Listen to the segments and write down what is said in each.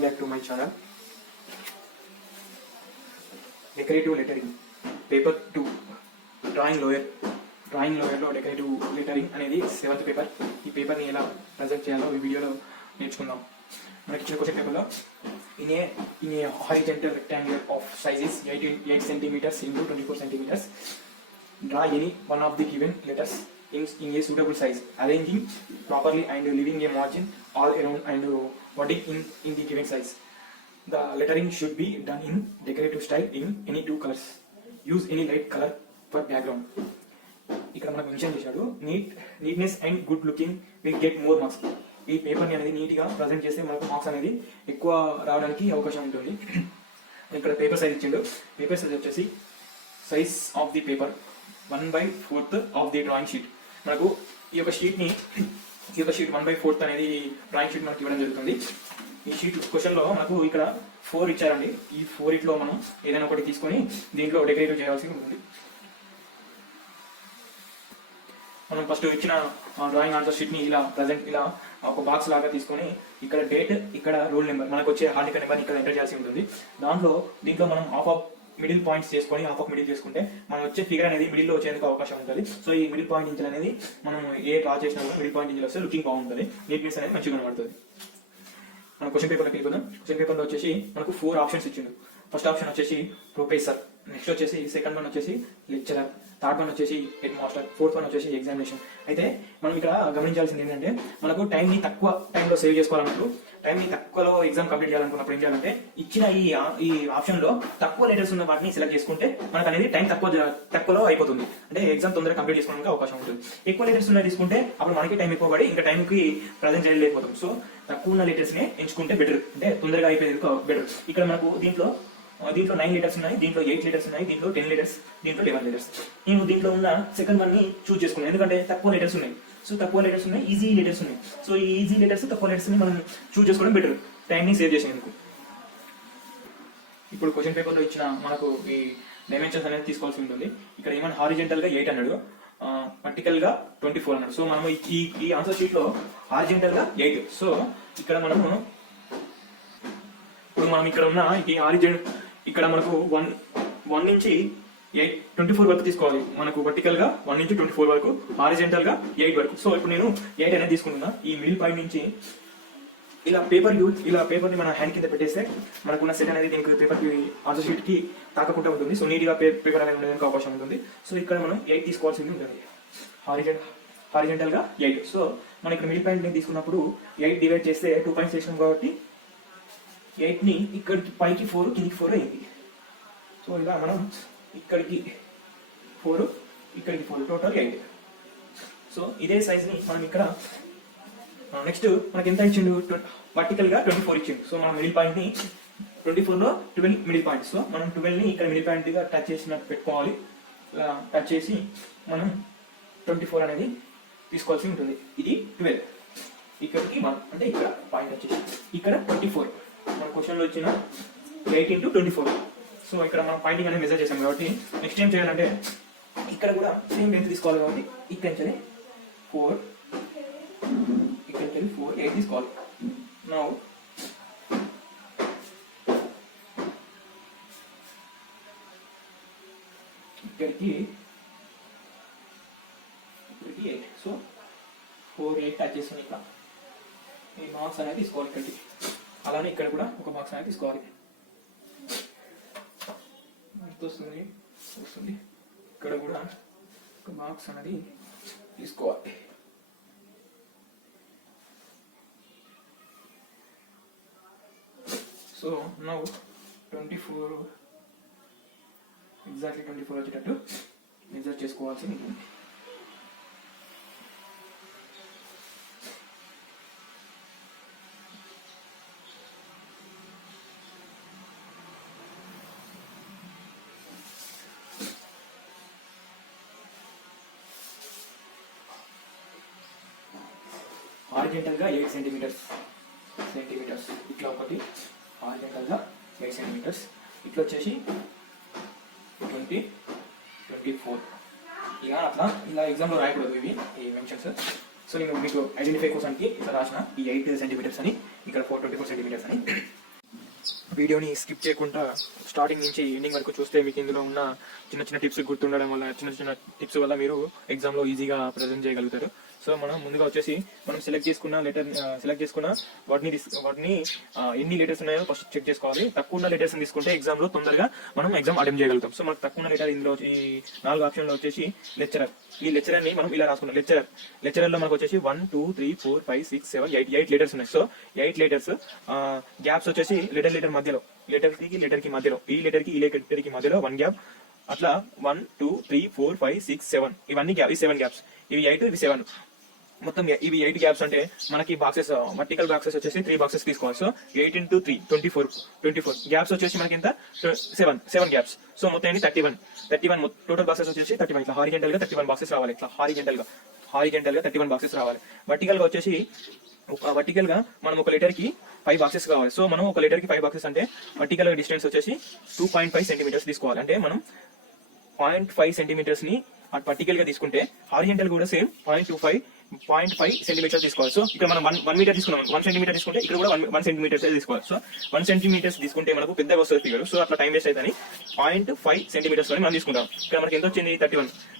welcome back to my channel. Decorative lettering paper 2 drawing lower లో decorative lettering అనేది 7th paper. ఈ పేపర్ని ఎలా ప్రజెంట్ చేయాలో ఈ వీడియోలో నేర్చుకుందాం. మనకి ఇచ్చిన క్వశ్చన్ పేపర్లో in a horizontal rectangular of sizes 8 centimeters into 24 centimeters draw any one of the given letters in a suitable size, arranging properly and leaving a margin all around and wording in the given size. The lettering should be done in decorative style in any 2 colors. Use any light color for background. ఇక్కడ మనకు mention చేశాడు neatness and good looking will get more marks. ఈ పేపర్ని అనేది నీట్గా present చేస్తే మనకు marks అనేది ఎక్కువ రావడానికి అవకాశం ఉంటుంది. ఇక్కడ పేపర్ సైజ్ ఇచ్చిండు. పేపర్ సైజ్ వచ్చేసి size of the paper 1/4 of the drawing sheet. మనకు ఈ యొక్క షీట్ 1/4 అనేది డ్రాయింగ్ షీట్ మనకి ఇవ్వడం జరుగుతుంది. ఈ షీట్ క్వశ్చన్లో మనకు ఇక్కడ 4 ఇచ్చారండి. ఈ 4 మనం ఏదైనా ఒకటి తీసుకొని దీంట్లో డెకరేటివ్ చేయాల్సి ఉంటుంది. మనం ఫస్ట్ ఇచ్చిన డ్రాయింగ్ ఆన్సర్ షీట్ని ఇలా ఒక బాక్స్ లాగా తీసుకొని ఇక్కడ డేట్, ఇక్కడ రోల్ నెంబర్, మనకు వచ్చే హాల్ టికెట్ నెంబర్ ఇక్కడ ఎంటర్ చేయాల్సి ఉంటుంది. దీంట్లో మనం హాఫ్ ఆఫ్ మిడిల్ పాయింట్స్ చేసుకొని హాఫ్ ఆఫ్ మిడిల్ చేసుకుంటే మనం వచ్చే ఫిగర్ అనేది మిడిల్లో వచ్చేందుకు అవకాశం ఉంటుంది. సో ఈ మిడిల్ పాయింట్ ఇంజల్ అనేది మనం ఏ డ్రా చేసినా మిడిల్ పాయింట్ ఇంజల్ వస్తే లుకింగ్ బాగుంటుంది, నీట్నెస్ అనేది మంచిగా కనబడుతుంది. మన క్వశ్చన్ పేపర్లోకి వెళ్ళిపోదాం. క్వశ్చన్ పేపర్లో వచ్చేసి మనకు 4 ఆప్షన్స్ ఇచ్చిండు. ఫస్ట్ ఆప్షన్ వచ్చేసి ప్రొఫెసర్, నెక్స్ట్ వచ్చేసి సెకండ్ వన్ వచ్చేసి లెక్చరర్, థర్డ్ వన్ వచ్చేసి హెడ్ మాస్టర్, ఫోర్త్ వన్ వచ్చేసి ఎగ్జామినేషన్. అయితే మనం ఇక్కడ గమనించాల్సింది ఏంటంటే మనకు టైంని తక్కువ టైంలో సేవ్ చేసుకోవాలన్నప్పుడు, టైంని తక్కువలో ఎగ్జామ్ కంప్లీట్ చేయాలనుకున్నప్పుడు ఏం చేయాలంటే ఇచ్చిన ఈ ఆప్షన్లో తక్కువ లెటర్స్ ఉన్న వాటిని సెలెక్ట్ చేసుకుంటే మనకు అనేది టైం తక్కువలో అయిపోతుంది. అంటే ఎగ్జామ్ తొందరగా కంప్లీట్ చేసుకోవడానికి అవకాశం ఉంటుంది. ఎక్కువ లెటర్స్ ఉన్నాయి తీసుకుంటే అప్పుడు మనకి టైం ఎక్కువ పడి ఇంకా టైంకి ప్రజెంట్ చేయలేకపోతాం. సో తక్కువ ఉన్న లెటర్స్ని ఎంచుకుంటే బెటర్, అంటే తొందరగా అయిపోయేది బెటర్. ఇక్కడ మనకు దీంట్లో 9 లీటర్స్ ఉన్నాయి, దీంట్లో 8 లీటర్స్ ఉన్నాయి, దీంట్లో 10 లీటర్స్, దీంట్లో 11 లీటర్స్. నేను దీంట్లో ఉన్న సెకండ్ వన్ ని చూస్ చేసుకున్నాను, ఎందుకంటే తక్కువ లీటర్స్ ఉన్నాయి. సో తక్కువ లీటర్స్ ఉన్నాయి, ఈజీ లీటర్స్ ఉన్నాయి. సో ఈ ఈజీ లీటర్స్, తక్కువ లీటర్స్ ని మనం చూస్ చేసుకోవడం బెటర్, టైంని సేవ్ చేసేందుకు. ఇప్పుడు క్వశ్చన్ పేపర్లో ఇచ్చిన మనకు ఈ డైమెన్షన్స్ అనేది తీసుకోవాల్సి ఉంటుంది. ఇక్కడ ఏమైనా హారిజెంటల్ గా 8 అన్నాడు, వర్టికల్ గా 24 అన్నాడు. సో మనం ఈ ఆన్సర్ షీట్ లో హారిజెంటల్ గా 8. సో ఇక్కడ మనం ఇక్కడ ఉన్న ఈ హారిజెంటల్ ఇక్కడ మనకు 1 నుంచి 24 వరకు తీసుకోవాలి. మనకు వర్టికల్ గా 1 నుంచి 24 వరకు, హారిజెంటల్ గా 8 వరకు. సో ఇప్పుడు నేను 8 అనేది తీసుకుంటున్నా. ఈ మిడిల్ పాయింట్ నుంచి ఇలా పేపర్ని మన హ్యాండ్ కింద పెట్టేస్తే మనకున్న సెట్ అనేది దీనికి పేపర్కి ఆన్సర్ షీట్ కి తాకకుండా ఉంటుంది. సో నీట్గా పేపర్ అనేది ఉండడానికి అవకాశం ఉంటుంది. సో ఇక్కడ మనం 8 తీసుకోవాల్సింది ఉంటుంది, హారిజెంటల్ గా 8. సో మనం ఇక్కడ మిడిల్ పాయింట్ తీసుకున్నప్పుడు 8 డివైడ్ చేస్తే 2 పాయింట్స్ చేసినాం కాబట్టి 8ని ఇక్కడికి పైకి 4, కిందికి 4 అయింది. సో ఇలా మనం ఇక్కడికి 4, ఇక్కడికి 4, టోటల్ 8. సో ఇదే సైజ్ని మనం ఇక్కడ నెక్స్ట్ మనకి ఎంత ఇచ్చిండు, వర్టికల్ గా 24 ఇచ్చిండు. సో మనం మిడిల్ పాయింట్ ని 24లో 12 మిడిల్ పాయింట్. సో మనం 12ని ఇక్కడ మిడిల్ పాయింట్ గా టచ్ చేసినట్టు పెట్టుకోవాలి. టచ్ చేసి మనం 24 అనేది తీసుకోవాల్సి ఉంటుంది. ఇది 12, ఇక్కడికి 1, అంటే ఇక్కడ పాయింట్ వచ్చేసి ఇక్కడ 24. మన క్వశ్చన్లో ఇచ్చిన 8 into 24. సో ఇక్కడ మనం పాయింటింగ్ అనేది మెజర్ చేసాం కాబట్టి నెక్స్ట్ ఏం చేయాలంటే ఇక్కడ కూడా సేమ్ లెంత్ తీసుకోవాలి. కాబట్టి ఇక్కడ నుంచి 4, ఇక్కడ నుంచి 4, 8 తీసుకోవాలి. నౌ ఇక్కడికి 8. సో 4, 8 టచ్ చేసిన ఇక్కడ ఈ మార్క్స్ అనేది తీసుకోవాలి. ఇక్కడికి అలానే ఇక్కడ కూడా ఒక బాక్స్ అనేది తీసుకోవాలి. వస్తుంది ఇక్కడ కూడా ఒక బాక్స్ అనేది తీసుకోవాలి. సో నౌ 24 ఎగ్జాక్ట్లీ 24 వచ్చేటట్టు మెజర్ చేసుకోవాల్సి ఉంటుంది. హారిజెంటల్ గా 8 సెంటీమీటర్స్, ఇట్లా ఒకటి హారిజెంటల్ గా 8 సెంటీమీటర్స్, ఇట్లా వచ్చేసి 20, 24. ఇక అట్లా ఇలా ఎగ్జామ్లో రాయకూడదు ఇవి ఈ మెన్షన్స్. సో నేను మీకు ఐడెంటిఫై కోసానికి ఇట్లా రాసిన ఈ 8 సెంటీమీటర్స్ అని, ఇక్కడ 24 సెంటీమీటర్స్ అని. వీడియోని స్కిప్ చేయకుండా స్టార్టింగ్ నుంచి ఎండింగ్ వరకు చూస్తే మీకు ఇందులో ఉన్న చిన్న చిన్న టిప్స్ గుర్తుండడం వల్ల, చిన్న చిన్న టిప్స్ వల్ల మీరు ఎగ్జామ్లో ఈజీగా ప్రజెంట్ చేయగలుగుతారు. సో మనం ముందుగా వచ్చేసి మనం సెలెక్ట్ చేసుకున్న వాటిని ఎన్ని లెటర్స్ ఉన్నాయో ఫస్ట్ చెక్ చేసుకోవాలి. తక్కువ ఉన్న లెటర్స్ తీసుకుంటే ఎగ్జామ్లో తొందరగా మనం ఎగ్జామ్ అటెంప్ట్ చేయగలుగుతాం. సో మనకు తక్కువ ఉన్న లెటర్ ఇందులో ఈ 4 ఆప్షన్లో వచ్చేసి లెక్చరర్. ఈ లెక్చరర్ని మనం ఇలా రాసుకున్నాం. లెక్చరర్లో మనకు వచ్చేసి 1 2 3 4 5 6 7 8 లెటర్స్ ఉన్నాయి. సో 8 లెటర్స్ గ్యాప్స్ వచ్చేసి లెటర్ మధ్యలో, లెటర్ కి మధ్యలో, ఈ లెటర్ కి మధ్యలో 1 గ్యాప్. అట్లా 1 2 3 4 5 6 7 ఇవన్నీ గ్యాప్. ఈ 7 గ్యాప్స్, ఇవి 8 ఇవి 7, మొత్తం ఇవి 8 గ్యాప్స్. అంటే మనకి బాక్సెస్, వర్టికల్ బాక్సెస్ వచ్చేసి 3 బాక్సెస్ తీసుకోవాలి. సో 8 into 3 24 గ్యాప్స్ వచ్చేసి మనకి ఎంత 7 గ్యాప్స్. సో మొత్తం ఏంటి 31 టోటల్ బాక్సెస్ వచ్చేసి 31. ఇట్లా హారిజెంటల్ గా 31 బాక్సెస్ రావాలి. ఇట్లా హారిజెంటల్ గా 31 బాక్సెస్ రావాలి. వర్టికల్ గా వచ్చేసి మనం ఒక లెటర్ కి 5 బాక్సెస్ కావాలి. సో మనం ఒక లెటర్ కి 5 బాక్సెస్ అంటే వర్టికల్ డిస్టెన్స్ వచ్చేసి 2.5 సెంటీమీటర్స్ తీసుకోవాలి. అంటే మనం 0.5 సెంటీమీటర్స్ ని వర్టికల్ గా తీసుకుంటే హారిజెంటల్ కూడా సేమ్ 0.5 సెంటీమీటర్స్ తీసుకోవాలి. సో ఇక్కడ మనం 1 మీటర్ తీసుకున్నాం, 1 సెంటీమీటర్ తీసుకుంటే ఇక్కడ కూడా 1 సెంటీమీటర్స్ తీసుకోవాలి. సో 1 సెంటీమీటర్స్ తీసుకుంటే మనకు పెద్దగా వస్తుంది ఫిగర్. సో అట్లా టైం వేస్ట్ అవుతుంది. 0.5 సెంటీమీటర్స్ మనం తీసుకుంటాం. ఇక్కడ మనకి ఎంత వచ్చింది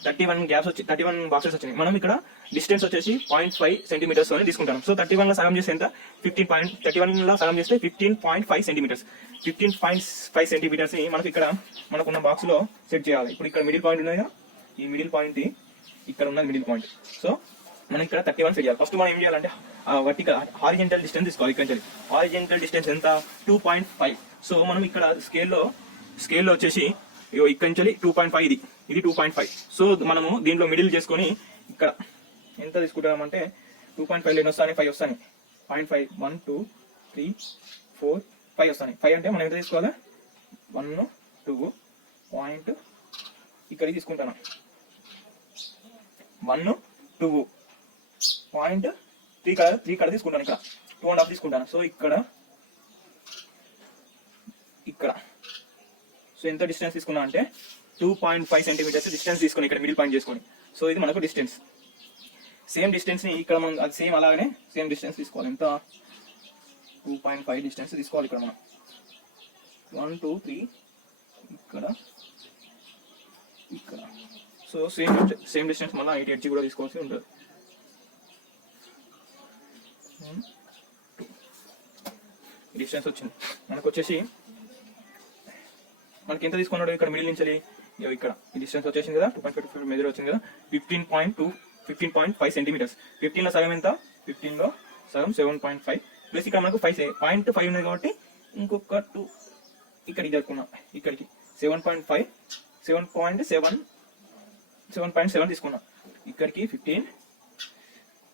31 గ్యాప్స్ వచ్చి 31 బాక్సెస్ వచ్చినాయి. మనం ఇక్కడ డిస్టెన్స్ వచ్చేసి 0.5 సెంటీమీటర్స్ తీసుకుంటాం. సో 31 లో సగం చేస్తే ఎంత 31 లో సగం చేస్తే 15.5 సెంటీమీటర్స్. 15.5 సెంటీమీటర్స్ ని మనకి ఇక్కడ మనకున్న బాక్స్ లో సెట్ చేయాలి. ఇప్పుడు ఇక్కడ మిడిల్ పాయింట్ ఉన్నది, ఈ మిడిల్ పాయింట్ ఇక్కడ ఉన్నది మిడిల్ పాయింట్. సో మనం ఇక్కడ 31 సెట్ చేయాలి. ఫస్ట్ మనం ఏం చేయాలంటే వర్టికల్ హారిజెంటల్ డిస్టెన్స్ తీసుకోవాలి. ఇక్కడ నుంచి హారిజెంటల్ డిస్టెన్స్ ఎంత 2.5. సో మనం ఇక్కడ స్కేల్లో వచ్చేసి ఇక్కడ నుంచి 2.5, ఇది 2.5. సో మనము దీంట్లో మిడిల్ చేసుకొని ఇక్కడ ఎంత తీసుకుంటామంటే 2.5 లేని వస్తాయి, 5 వస్తాయి. 0.5 1 2 3 4 5 వస్తాయి. 5 అంటే మనం ఎంత తీసుకోవాలి 1 2 పాయింట్ ఇక్కడికి తీసుకుంటాను 1 2 పాయింట్ 3 కడ తీసుకుంటాను. ఇక్కడ 2.5 తీసుకుంటాను. సో ఇక్కడ సో ఎంత డిస్టెన్స్ తీసుకున్నా అంటే 2.5 సెంటీమీటర్స్ డిస్టెన్స్ తీసుకుని ఇక్కడ మిడిల్ పాయింట్ చేసుకొని. సో ఇది మనకు డిస్టెన్స్. సేమ్ డిస్టెన్స్ ని ఇక్కడ మనం అది సేమ్ అలాగనే సేమ్ డిస్టెన్స్ తీసుకోవాలి. ఎంత 2.5 డిస్టెన్స్ తీసుకోవాలి. ఇక్కడ మనం 1 2 3 ఇక్కడ సో సేమ్ డిస్టెన్స్ మళ్ళీ 8 ఎడ్జ్ కూడా తీసుకోవాల్సి ఉంటుంది. డిస్టెన్స్ వచ్చింది మనకు వచ్చేసి మనకి ఎంత తీసుకున్నాడు ఇక్కడ మిడిల్ నుంచి ఇక్కడ ఈ డిస్టెన్స్ వచ్చేసింది కదా 2.5 మెజర్ వచ్చింది కదా 15.5 సెంటీమీటర్స్. 15 లో సగం ఎంత 15 లో సగం 7.5 ప్లస్ ఇక్కడ మనకు 5.5 ఉన్నది కాబట్టి ఇంకొక 2 ఇక్కడికి జరుపుకున్నాం. ఇక్కడికి 7.7 తీసుకున్నాం. ఇక్కడికి 15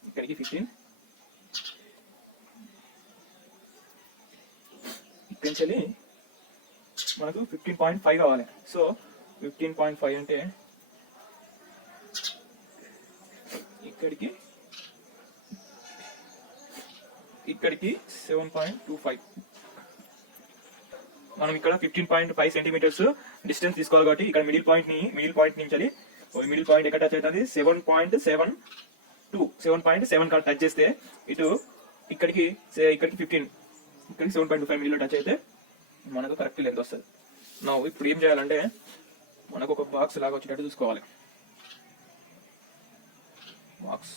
ఇక్కడికి 15 ఇక్కడి మనకు 15.5 కావాలి. సో 15.5 అంటే ఇక్కడికి 7.25. మనం ఇక్కడ 15.5 సెంటీమీటర్స్ డిస్టెన్స్ తీసుకోవాలి కాబట్టి ఇక్కడ మిడిల్ పాయింట్ నుంచి మిడిల్ పాయింట్ ఎక్కడ టచ్ అవుతుంది 7.7 కాడ టచ్ చేస్తే ఇటు ఇక్కడికి 15 ఇక్కడికి 7.25 మిడిల్ టచ్ అయితే మనకు కరెక్ట్ లెంత్ వస్తుంది. ఇప్పుడు ఏం చేయాలంటే మనకు ఒక బాక్స్ లాగా వచ్చేటట్టు చూసుకోవాలి. బాక్స్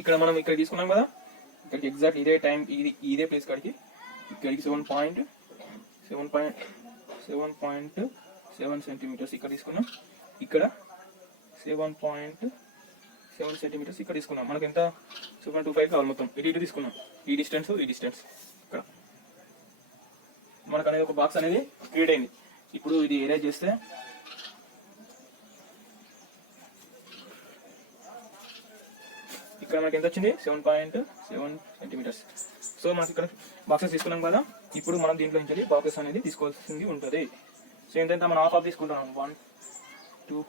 ఇక్కడ మనం ఇక్కడ తీసుకున్నాం కదా ఇక్కడికి ఎగ్జాక్ట్ ఇదే టైం ఇదే ప్లేస్ కాడికి ఇక్కడికి 7.7 సెంటీమీటర్స్ ఇక్కడ తీసుకున్నాం. ఇక్కడ 7.7 సెంటీమీటర్స్ ఇక్కడ తీసుకున్నాం. మనకి ఎంత 7.25 కావాలి మొత్తం. ఇటు తీసుకున్నాం. ఈ డిస్టెన్స్ ఇక్కడ మనకు అనేది ఒక బాక్స్ అనేది క్రియేట్ అయింది. ఇప్పుడు ఇది ఎరేజ్ చేస్తే ఇక్కడ మనకి ఎంత వచ్చింది 7.7 సెంటీమీటర్స్. సో మనకి ఇక్కడ బాక్సెస్ తీసుకున్నాం కదా. ఇప్పుడు మనం దీంట్లో నుంచి బాక్సెస్ అనేది తీసుకోవాల్సింది ఉంటుంది. సో ఎంత మనం హాఫ్ తీసుకుంటాం 1 2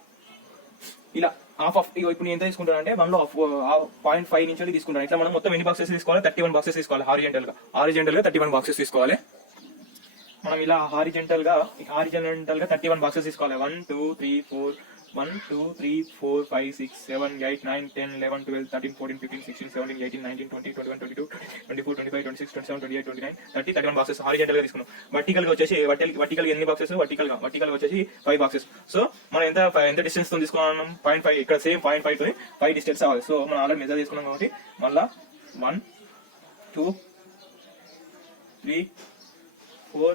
ఇలా హాఫ్ ఇప్పుడు నేను ఎంత తీసుకుంటాను అంటే 1 లో 0.5 నుంచి తీసుకుంటాను. ఇట్లా మనం మొత్తం ఎన్ని బాక్సెస్ తీసుకోవాలి 31 బాక్సెస్ తీసుకోవాలి. హారిజెంటల్ గా 31 బాక్సెస్ తీసుకోవాలి. మనం ఇలా హారిజెంటల్ గా 31 బాక్సెస్ తీసుకోవాలి. 1 2 3 4 1 2 3 4 5 6 7 8 9 10 11 12 13 14 15 16 17 18 19 20 21 22 24 25 26 27 28 29 30 31 బాక్సెస్ హారిజెంటల్ గా తీసుకున్నాం. వర్టికల్ గా వచ్చేసి వర్టికల్ ఎన్ని బాక్సెస్, వర్టికల్ గా వచ్చేసి 5 బాక్సెస్. సో మనం ఎంత డిస్టెన్స్ తో తీసుకున్నాం, 0.5. ఇక్కడ సేమ్ 0.5 తో 5 డిస్టెన్స్ అవ్వాలి. సో మనం ఆల్రెడీ మెజర్ తీసుకున్నాం కాబట్టి మళ్ళా 1 2 3 4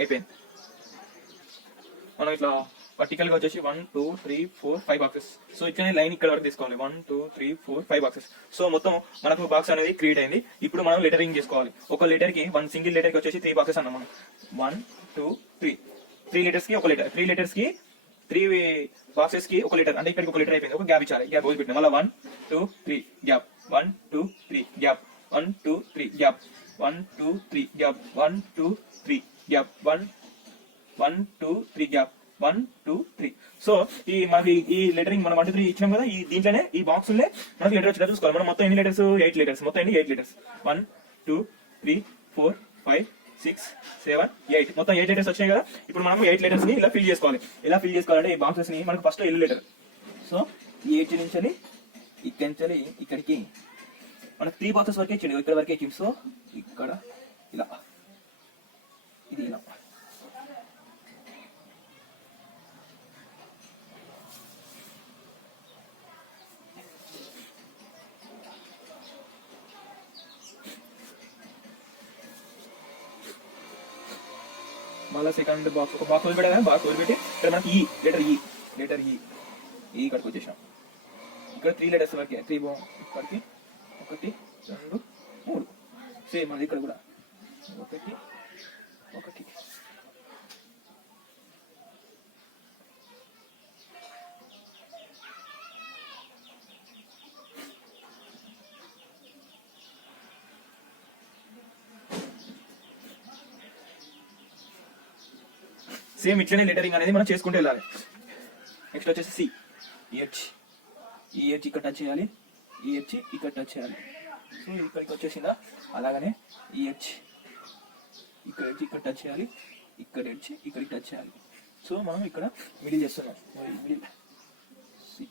అయిపోయింది. మనం ఇట్లా వర్టికల్ గా వచ్చేసి 1 2 3 4 5 బాక్సెస్. సో ఇట్లనే లైన్ ఇక్కడ వరకు తీసుకోవాలి. 1 2 3 4 5 బాక్సెస్. సో మొత్తం మనకు బాక్స్ అనేది క్రియేట్ అయింది. ఇప్పుడు మనం లెటరింగ్ చేసుకోవాలి. ఒక లెటర్ కి సింగిల్ లెటర్ కి వచ్చేసి 3 బాక్సెస్ అన్నాం మనం. 1 2 3 3 లెటర్స్ కి ఒక లెటర్, 3 లెటర్స్ కి 3 బాక్సెస్ కి ఒక లెటర్. అంటే ఇక్కడికి ఒక లెటర్ అయిపోయింది. ఒక గ్యాప్ ఇచ్చాలి. గ్యాప్ వదిలిపెట్టిన మళ్ళీ 1 2 3 gap, 1 2 3 gap, 1 2 3 gap, 1 2 3 gap, 1 2 3 gap, 1 2 3 gap, 1 2 3. So మనకి ఈ లెటరింగ్ మనం 1 2 3 ఇచ్చినాం కదా, ఈ దీంట్లోనే ఈ బాక్స్ మనకి లెటర్ వచ్చేలా చూసుకోవాలి. మనం మొత్తం ఎన్ని లెటర్స్, 8 లెటర్స్. మొత్తం ఎన్ని 8 లెటర్స్. 1 2 3 4 5 6 7 8 మొత్తం 8 లెటర్స్ వచ్చినాయి కదా. ఇప్పుడు మనం 8 లెటర్స్ ని ఇలా ఫిల్ చేసుకోవాలి. ఎలా ఫిల్ చేసుకోవాలంటే ఈ బాక్సెస్ ని మనకు ఫస్ట్ ఎల్ లెటర్. సో ఈ 8 నుంచి ఇక్కడి నుంచి ఇక్కడికి మనకు 3 బాక్సెస్ వరకే ఇచ్చింది, ఇక్కడ వరకే ఇచ్చింది. సో ఇక్కడ ఇలా, ఇది ఇలా. మళ్ళీ సెకండ్ బాక్స్, ఒక బాక్స్ వదిలిపెట్టా, బాక్స్ వదిలిపెట్టి ఇక్కడ మనకి ఈ లెటర్ ఈ ఇక్కడికి వచ్చేసాం. ఇక్కడ 3 లెటర్స్ వరకే, 3 ఇక్కడికి 1 2 3. సేమ్ అది ఇక్కడ కూడా 1 1. సేమ్ ఇట్లనే లెటరింగ్ అనేది మనం చేసుకుంటూ వెళ్ళాలి. నెక్స్ట్ వచ్చేసి సి, ఈ హెచ్ ఇక్కడ టచ్ చేయాలి, ఈ హెచ్ ఇక్కడ టచ్ చేయాలి. సో ఇక్కడికి వచ్చేసిందా, అలాగనే ఈ హెచ్ ఇక్కడ టచ్ చేయాలి, ఇక్కడ హెచ్ ఇక్కడికి టచ్ చేయాలి. సో మనం ఇక్కడ మిడిల్ చేస్తున్నాం. మిడిల్ సి,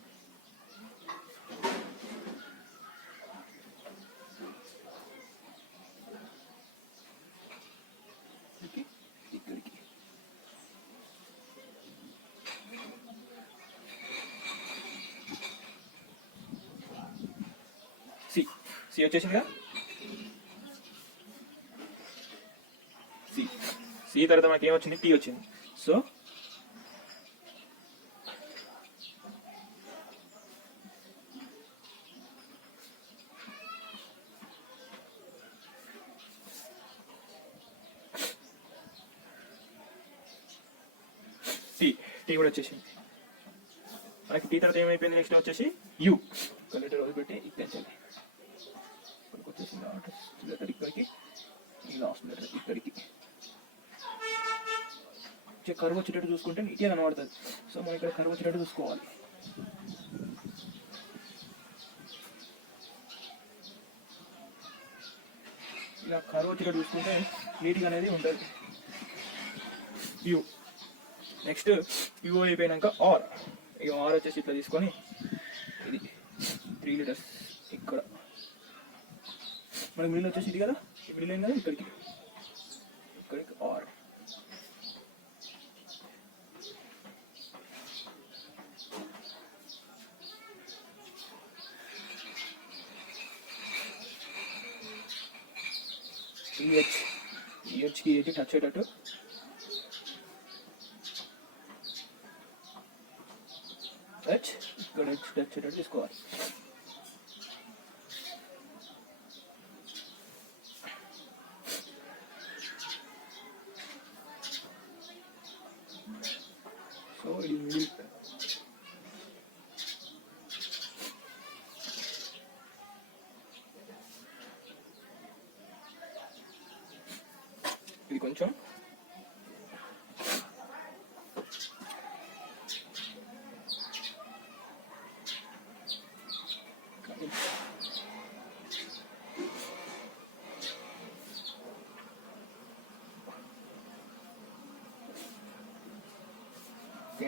ఇక్కడికి సి వచ్చేసిందిగా. సి తర్వాత మనకి ఏమొచ్చింది, టీ వచ్చింది. సో టీ కూడా వచ్చేసింది మనకి. టీ తర్వాత ఏమైపోయింది, నెక్స్ట్ వచ్చేసి యూ. ఒక లెటర్ వదిలిపెట్టి ఇక్కడ వచ్చేసింది లెటర్, ఇక్కడికి ఈ లాస్ట్ లెటర్ ఇక్కడికి కర్వ్ వచ్చేటట్టు చూసుకుంటే నీట్గా కనబడుతుంది. సో మనం ఇక్కడ కర్వ్ వచ్చేటట్టు చూసుకోవాలి. ఇలా కర్వ్ వచ్చేటట్టు చూసుకుంటే నీట్గా అనేది ఉంటుంది. యూ. నెక్స్ట్ యూ అయిపోయినాక ఆర్. ఇక ఆర్ వచ్చేసి ఇట్లా తీసుకొని ఇది 3 లెటర్స్ ఇక్కడ మనకి మిడిల్ వచ్చేసి ఇది కదా, మిడిల్ అయింది కదా, ఇక్కడికి ఆర్. ఈహెచ్కి ఏది టచ్ అయ్యేటట్టు ఇక్కడ టచ్ అయ్యేటట్టు తీసుకోవాలి. సో ఇది మిడిల్. ఇది కొంచెం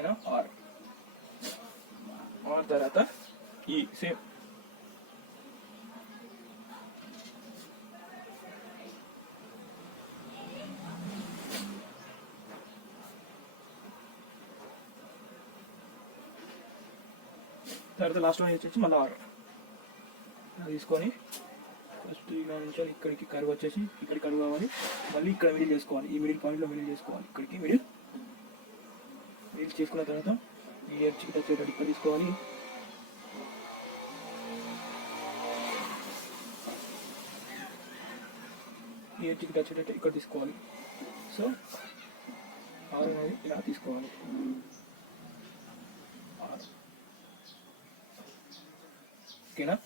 ఓకేనా. ఆర్ తర్వాత ఈ సేమ్ తర్వాత లాస్ట్ వన్ వచ్చేసి మళ్ళీ ఆర్ తీసుకొని ఫస్ట్ ఇలా నుంచి ఇక్కడికి కర్వ్ వచ్చేసి ఇక్కడికి కర్వ్ కావాలి, మళ్ళీ ఇక్కడ మిడిల్ చేసుకోవాలి, ఈ మిడిల్ పాయింట్లో మిడిల్ చేసుకోవాలి, ఇక్కడికి మిడిల్ చేసుకున్న తర్వాత ఈ ఎడ్జ్కి టచ్ అయ్యేటట్టు ఇక్కడ తీసుకోవాలి, ఈ ఎడ్జ్కి టచ్ అయ్యేటట్టు ఇక్కడ తీసుకోవాలి. సో ఆర్ అనేది ఇలా తీసుకోవాలి, ఓకేనా.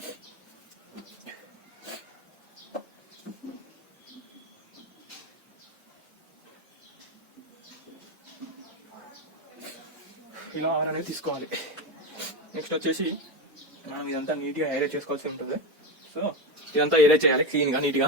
ఇలా ఆర్ అనేది తీసుకోవాలి. నెక్స్ట్ వచ్చేసి మనం ఇదంతా నీట్గా ఏరే చేసుకోవాల్సి ఉంటుంది. సో ఇదంతా ఏరే చేయాలి క్లీన్గా నీట్గా.